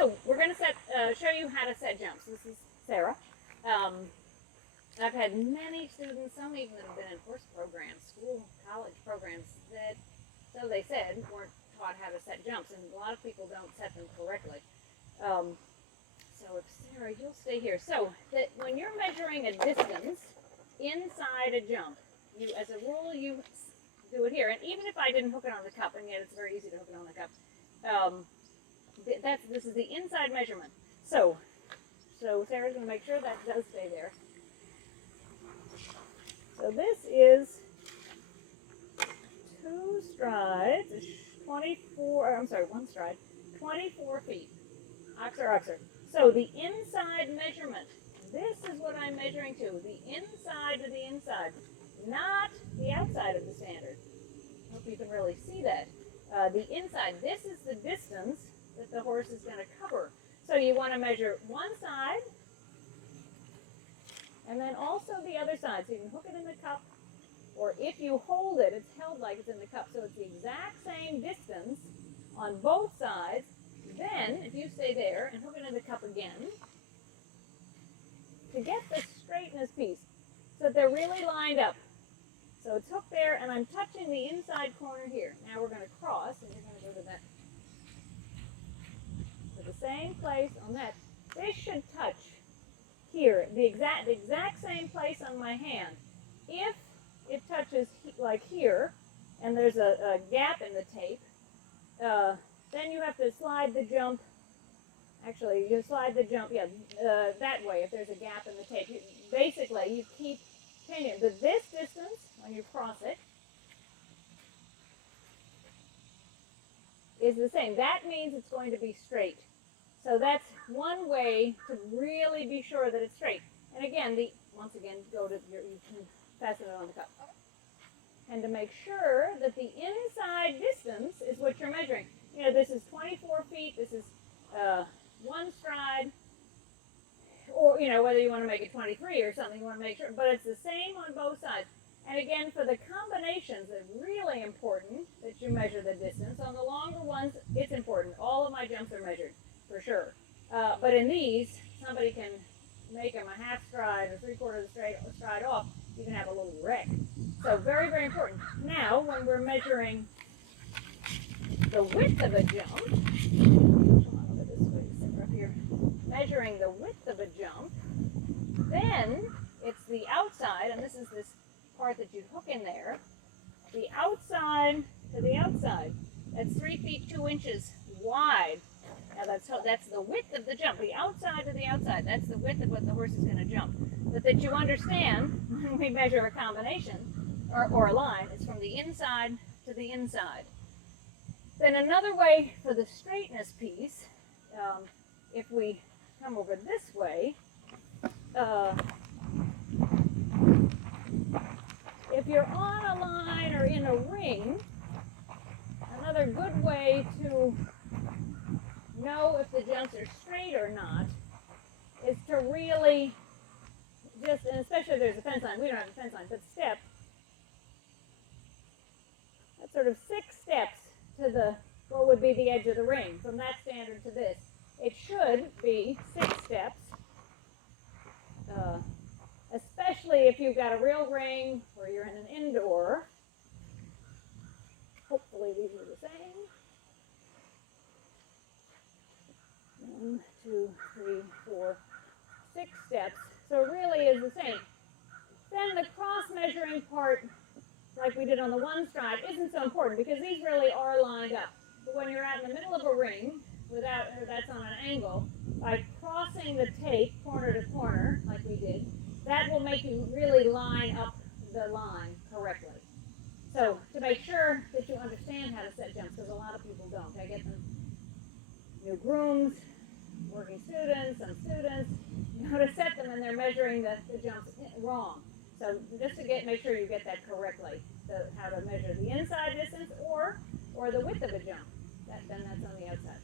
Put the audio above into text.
So we're going to show you how to set jumps. This is Sarah. I've had many students, some even that have been in horse programs, school, college programs, that, so they said, weren't taught how to set jumps, and a lot of people don't set them correctly. So if Sarah, you'll stay here. So that when you're measuring a distance inside a jump, you, as a rule, you do it here. And even if I didn't hook it on the cup, and yet it's very easy to hook it on the cup, this is the inside measurement. So Sarah's going to make sure that does stay there. So this is 2 strides, 1 stride, 24 feet. Oxer. So the inside measurement, this is what I'm measuring to, the inside to the inside, not the outside of the standard. I hope you can really see that. The inside, this is the distance that the horse is going to cover. So you want to measure one side, and then also the other side. So you can hook it in the cup, or if you hold it, it's held like it's in the cup. So it's the exact same distance on both sides. Then, if you stay there and hook it in the cup again, to get the straightness piece, so that they're really lined up. So it's hooked there, and I'm touching the inside corner here. Now we're going to cross, and you're going to go to that, to the same place on that. This should touch here, the exact same place on my hand. If it touches like here, and there's a gap in the tape, then you have to slide the jump. Actually, you slide the jump, that way. If there's a gap in the tape, basically you keep changing. But this distance, when you cross it, is the same. That means it's going to be straight. So that's one way to really be sure that it's straight. And again, once again, you can fasten it on the cup. And to make sure that the inside distance is what you're measuring. You know, this is 24 feet, this is 1 stride, or, you know, whether you want to make it 23 or something, you want to make sure, but it's the same on both sides. And again, for the combinations, it's really important that you measure the distance. On the longer ones, it's important. All of my jumps are measured, for sure. But in these, somebody can make them a 1/2 stride or 3/4 stride off. You can have a little wreck. So very, very important. Now, when we're measuring the width of a jump, measuring the width of a jump, then it's the outside, and this is this part that you hook in there, the outside to the outside. That's 3 feet 2 inches wide. Now that's the width of the jump, the outside to the outside. That's the width of what the horse is going to jump. But that you understand, when we measure a combination, or a line, it's from the inside to the inside. Then another way for the straightness piece, if we come over this way, if you're on a line or in a ring, another good way to know if the jumps are straight or not is to really just, and especially if there's a fence line, we don't have a fence line, but step, that's sort of 6 steps to what would be the edge of the ring, from that standard to this. It should be 6 steps, especially if you've got a real ring or you're in an indoor. Hopefully these are the same. 1, 2, 3, 4, 6 steps. So it really is the same. Then the cross measuring part, like we did on the 1 stride, isn't so important because these really are lined up. But when you're out in the middle of a ring, that's on an angle, by crossing the tape corner to corner, like we did, that will make you really line up the line correctly. So to make sure that you understand how to set jumps, because a lot of people don't. I get them, new grooms, working students, some students, to set them and they're measuring the jumps wrong. So just to make sure you get that correctly, how to measure the inside distance or the width of a jump. Then that's on the outside.